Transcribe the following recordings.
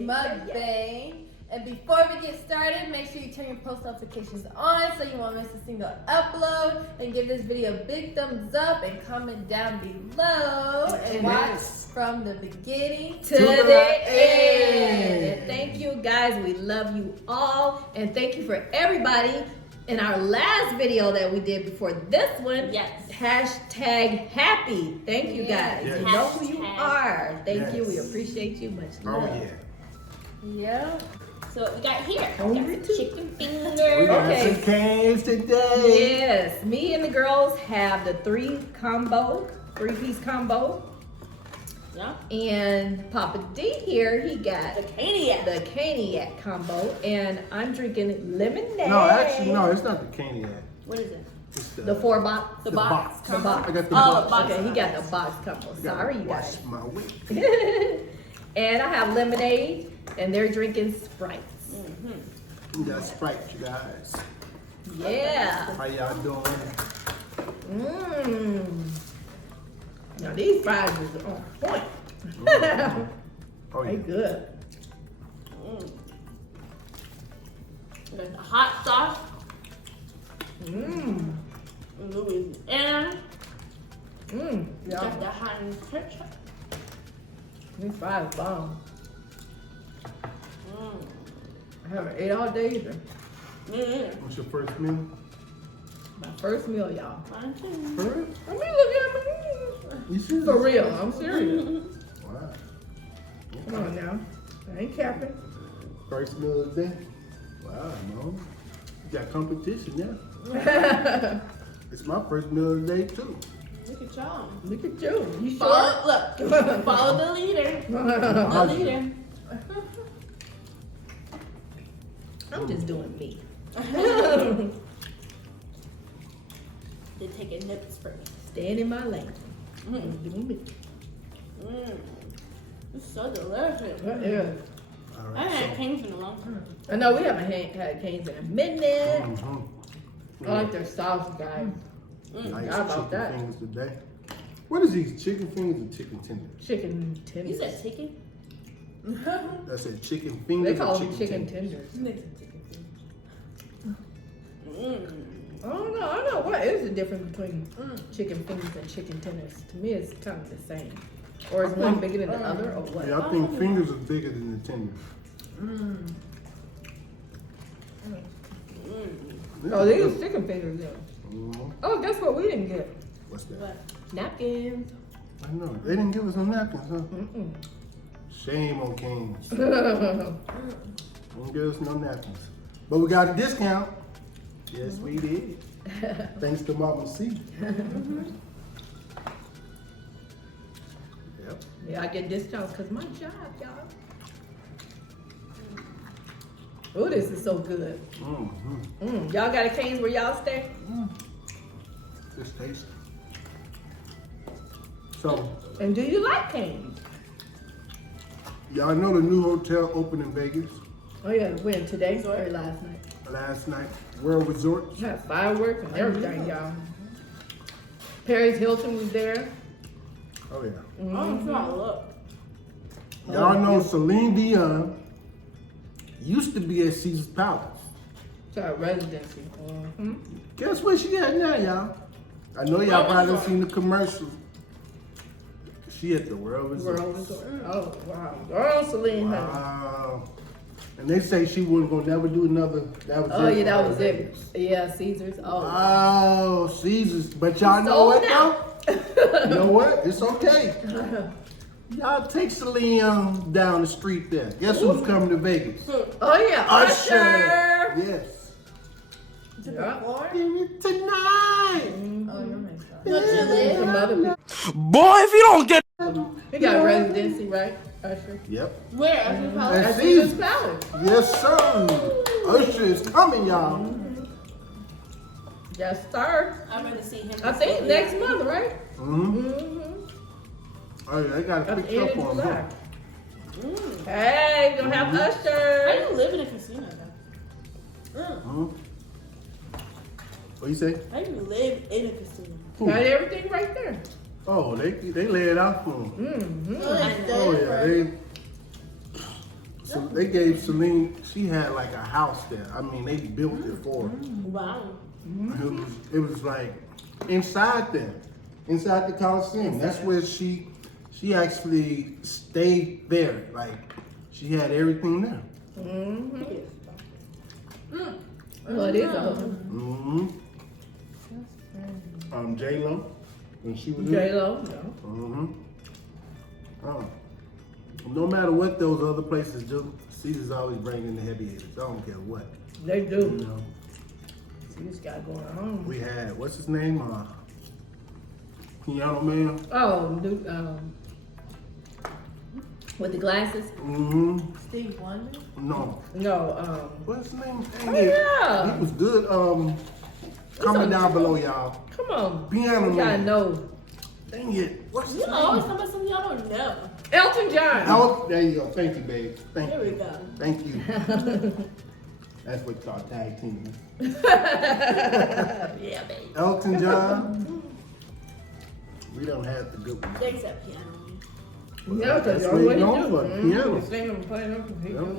mukbang. And before we get started, make sure you turn your post notifications on so you won't miss a single upload. And give this video a big thumbs up and comment down below. And watch from the beginning to the end. And thank you guys. We love you all. And thank you for everybody. In our last video that we did before this one, hashtag happy. Thank you guys. Yes. You know who you are. Thank you. We appreciate you. Much love. Oh Yeah. So what we got here? Hungry Got too. some chicken fingers. We got some canes today. Yes. Me and the girls have the three-piece combo. Yeah. And Papa D here, he got The Caniac. the Caniac combo. And I'm drinking lemonade. No, actually, no, it's not the Caniac. What is it? It's The 4-box. The box. The box. I got the Oh, box. the box. Okay, he got the box combo. I gotta Sorry, you wash guys. my wig. And I have lemonade, and they're drinking Sprites. We got Sprite, you guys. Yeah. How y'all doing? Mmm. Now these fries is on point. Oh, They yeah. good. There's a hot sauce. Mmm. Louisiana. Mmm. Got Yeah. the hot ketchup. These fries bomb. Mm. I haven't ate all day either. What's your first meal? My first meal, y'all. Mine too. For real? I mean, look at me. You serious? For real, I'm serious. Wow. Come on now. I ain't capping. First meal of the day? Wow, no. You got competition now. It's my first meal of the day, too. Look at y'all. Look at you. You sure? Follow, look, follow the leader. The leader. I'm just doing me. They're taking notes for me. Staying in my lane. Mm. Doing me. It's so delicious. What is? All I haven't right, had canes in a long time. I know we haven't had canes in a minute. so. I like their sauce, guys. Nice How about chicken that? fingers today. What is these, chicken fingers or chicken tenders? Chicken You tenders. said chicken? I said chicken They fingers call or them chicken tenders. I don't know. What is the difference between chicken fingers and chicken tenders? To me, it's kind of the same. Or is one bigger than the other, or what? Yeah, I think fingers are bigger than the tenders. Oh, these are chicken fingers, yeah. Mhm. Oh, guess what we didn't get? What's that? What? Napkins. I know. They didn't give us no napkins, huh? Mm-mm. Shame on Canes. Didn't give us no napkins. But we got a discount. Yes, we did. Thanks to Mama C. Yep. Yeah, I get discounts because my job, y'all. Oh, this is so good. Mm-hmm. Y'all got a Cane's where y'all stay? It's tasty. So, And do you like Cane's? y'all know the new hotel opened in Vegas Oh yeah, when? Today or last night? last night. World Resort. We had fireworks and everything, y'all. Paris Hilton was there. Oh, yeah. Oh, so I look. Y'all know Celine Dion used to be at Caesar's Palace. It's our residency. Guess where she at now, y'all? I know y'all probably seen the commercials. She at the World Resort. World Resort. Oh wow. Girl, Celine. honey. Wow. And they say she wasn't gonna never do another. That was Oh it yeah, that for was her. it. Yeah, Caesars. Oh. Oh, Caesars. But y'all know what though? You know what? It's okay. Y'all take Celine down the street there. Guess who's coming to Vegas? Oh yeah, Usher. Yes. Yeah. Give it tonight. Oh, you're nice. Look, you live. Some other people. Boy, if you don't get He got a residency, right? Usher. Yep. Where? Usher Palace? At At Caesar's Caesars. Palace. Yes, sir. Usher is coming, y'all. Yes, sir. I'm gonna see him. I think next month, right? Mm-hmm. Oh yeah, they got a At the picture end up of on July. them. Hey, we gonna have I Usher. didn't live in a casino though. Mm-hmm. What you say? I didn't live in a casino. Got everything right there. Oh, they lay it out for them. Mm-hmm. Oh yeah, they So they gave Celine, she had like a house there. I mean, they built it for her. Wow. It was like inside there, inside the Coliseum. That's where she actually stayed there. Like she had everything there. Well, it is a hotel. J-Lo, when she was in. J-Lo, no. No matter what those other places do, Caesar's always bringing the heavy hitters. I don't care what. They You do. know, See this guy going on. we had what's his name? Piano Man. Oh, dude, with the glasses? Steve Wonder. No, No, what's his name? Dang oh it. yeah. He was good. Comment down below, y'all. Come on. Piano You gotta Man. know. Dang it. What's his You name? always talk about something y'all don't know. Elton John. Oh, there you go. Thank you, babe. Thank There you. we go. Thank you. That's what y'all tag team. Yeah, baby. Elton John. We don't have the good one. They said piano. Yeah, That's that's what what he he known do. for, piano. Sing and play them. He Yep. do.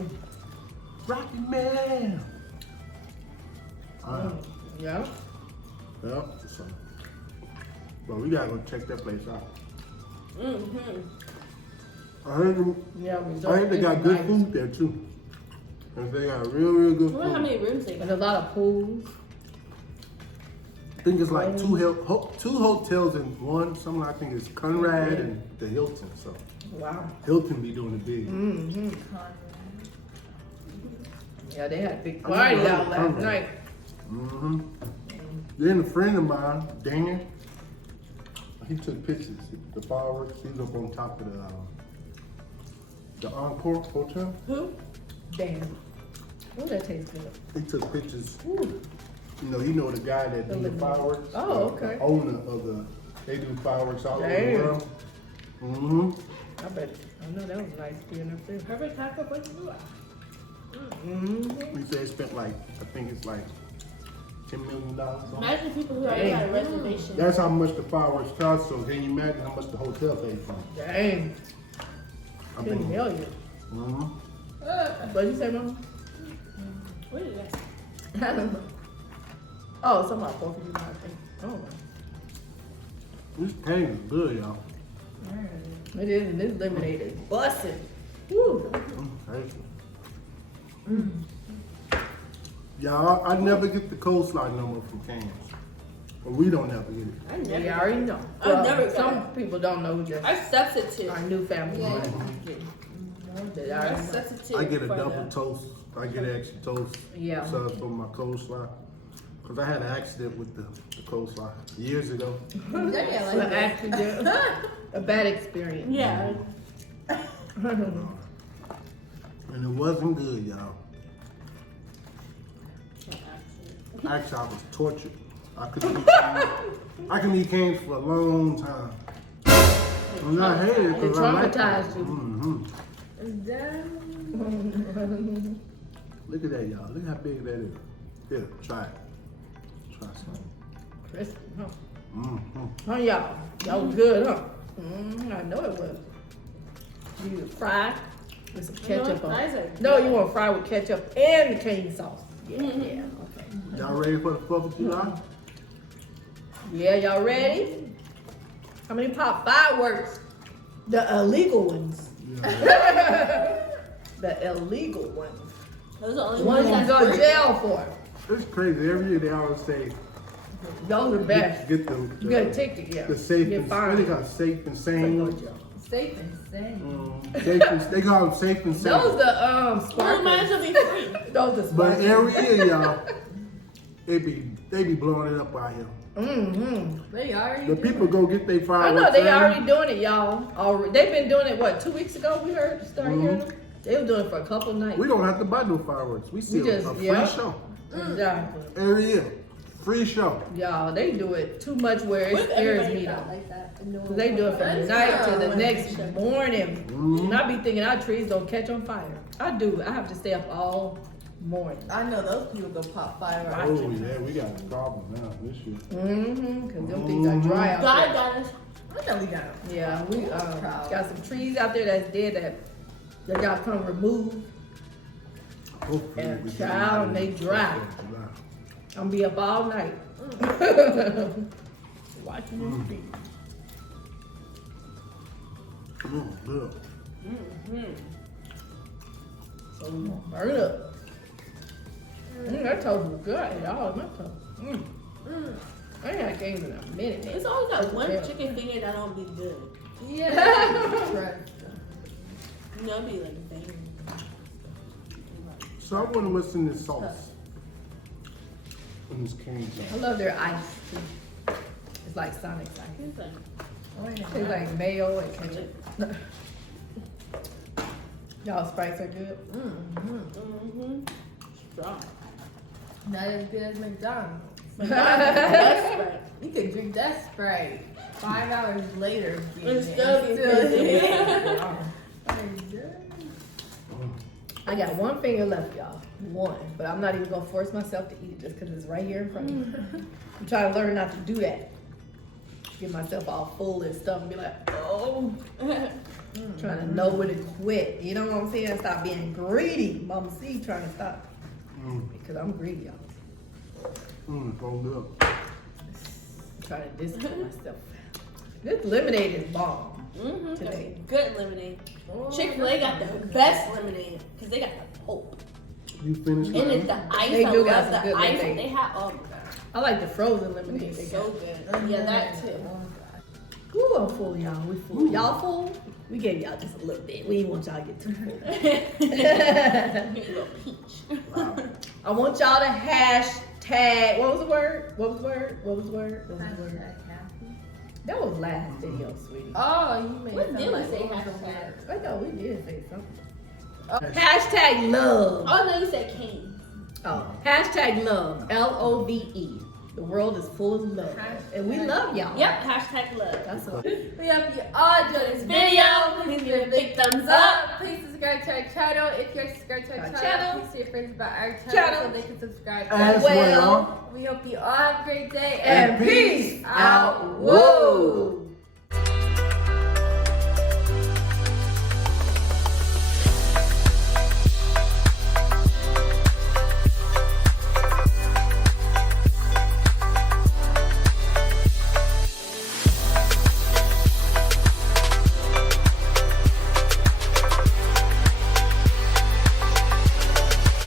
Rocky Man. Yeah. Yeah. So, well, we gotta go check that place out. I heard, Yeah, I heard they got good food there too. And they got real good I wonder how food. many rooms they There's got. a lot of pools. I think it's like two hotels in one. Something I think it's Conrad and the Hilton. So Wow. Hilton be doing it big. Yeah, they had a big I party never heard out of last Conrad. night. Then a friend of mine, Daniel, he took pictures. The fireworks. He was up on top of the Encore Hotel. Who? Damn. Oh, that tastes good. He took pictures. Ooh. You know the guy that do the fireworks. Oh, the okay. owner of they do fireworks all over the Damn. world. I bet. I know that was nice being up there. Perfect taco place to do it. He said he spent like, I think it's like $10 million on it. Imagine people who already had a reservation. That's how much the fireworks cost. So can you imagine how much the hotel paid for it? Dang. I 10 think. million. What you say, Mom? What is that? I don't know. Oh, something about 4th of July, I think. Oh, This cane is good, y'all. it is, and this lemonade is busting. Woo. Y'all, I never get the coleslaw number from Cane's. Or we don't ever get it. I never. Yeah, I already know. I've never got Some it. people don't know just I substitute. our new family. Yeah. They I already know. substitute. I get a for double the- toast. I get an extra toast. Yeah. Sauce for my coleslaw. Because I had an accident with the coleslaw years ago. Yeah, An like that. accident, a bad experience. Yeah. And it wasn't good, y'all. Actually, I was tortured. I couldn't eat canes for a long time. And I hated it It because I liked it. traumatized you. Look at that, y'all. Look how big that is. Here, try it. Try some. Crispy, huh? Mm-hmm. Huh, y'all? Y'all was good, huh? I know it was. You was fried with some ketchup on fries it. are No, good. you want fried with ketchup and the cane sauce. Yeah, yeah, okay. Y'all ready for the 4th of July? Yeah, y'all ready? How many pop fireworks? The illegal ones. Yeah. The illegal ones. Those are the only The ones ones you go that's to free. jail for. It's crazy. Every year they always say, Those are best. get the, You get a ticket, yeah. the safe Get and, what they fined. call it, safe and Go to sane. jail. Safe and sane. Safe and, they call them safe and sane. Those the Well, might as sparklers. well be free. Those the But sparklers. every year, y'all, they be blowing it up out here. They already The do people it. go get their I fireworks. know they early. already doing it, y'all. Already, they've been doing it. What, 2 weeks ago? We heard start hearing them. They were doing it for a couple nights. We don't have to buy no fireworks. We see just- a free yeah. show Exactly. every year. Free show. Y'all, they do it too much where it What if scares everybody me felt though. Like that. And no 'Cause one they do it from That's night to the fine. next morning. And I be thinking our trees don't catch on fire. I do. I have to stay up all morning. I know those people go pop fireworks. Right. Oh yeah, we got a problem now this year. Because them things are dry out God there. got us. I know we got them. Yeah, we Proud. got some trees out there that's dead that y'all come remove. Hopefully And we get child, it. they dry. I'm gonna be up all night. Watching this feed. Good. So we gonna burn up. That toast was good. I ate all of my toast. I ain't had games in a minute. It's always that one chicken finger that don't be good. Yeah. You know, it be like banging. So I wonder what's in this sauce. In this cane I sauce. love their ice too. It's like Sonic ice. It's like, It's like mayo and ketchup. Y'all Sprites are good. strong. Not as good as McDonald's. That's right. You can drink that Sprite 5 hours later. It's still I got one finger left, y'all. One. But I'm not even gonna force myself to eat it just because it's right here in front of me. I'm trying to learn not to do that. Get myself all full and stuff and be like, oh. Trying to know when to quit. You know what I'm saying? Stop being greedy. Mama C trying to stop. Because I'm greedy, y'all. So good. I'm trying to discipline myself. This lemonade is bomb today. Good lemonade. Chick-fil-A got the best lemonade because they got the pulp. You finished And it's it? the ice. They I do got love some the good ice that lemonade. they have. Oh my god. I like the frozen lemonade. They It's got. so good. Yeah, that too. Ooh, I'm full, y'all. We full. Y'all full? We gave y'all just a little bit. We didn't want y'all to get too full. Here you go, peach. I want y'all to hashtag. What was the word? What was the word? What was the word? What was the word? That was last video, sweetie. Oh, you made What it did sound we like say it was a hashtag? word. I know we did say something. Hashtag love. Oh no, you said king. Oh, hashtag love. LOVE. The world is full of love, and we love y'all. Yep, hashtag love. That's all. We hope you all enjoyed this video. Please give it a big thumbs up. Please subscribe to our channel. If you're subscribed to our channel, please tell your friends about our channel so they can subscribe As well. We hope you all have a great day And peace out. Whoa.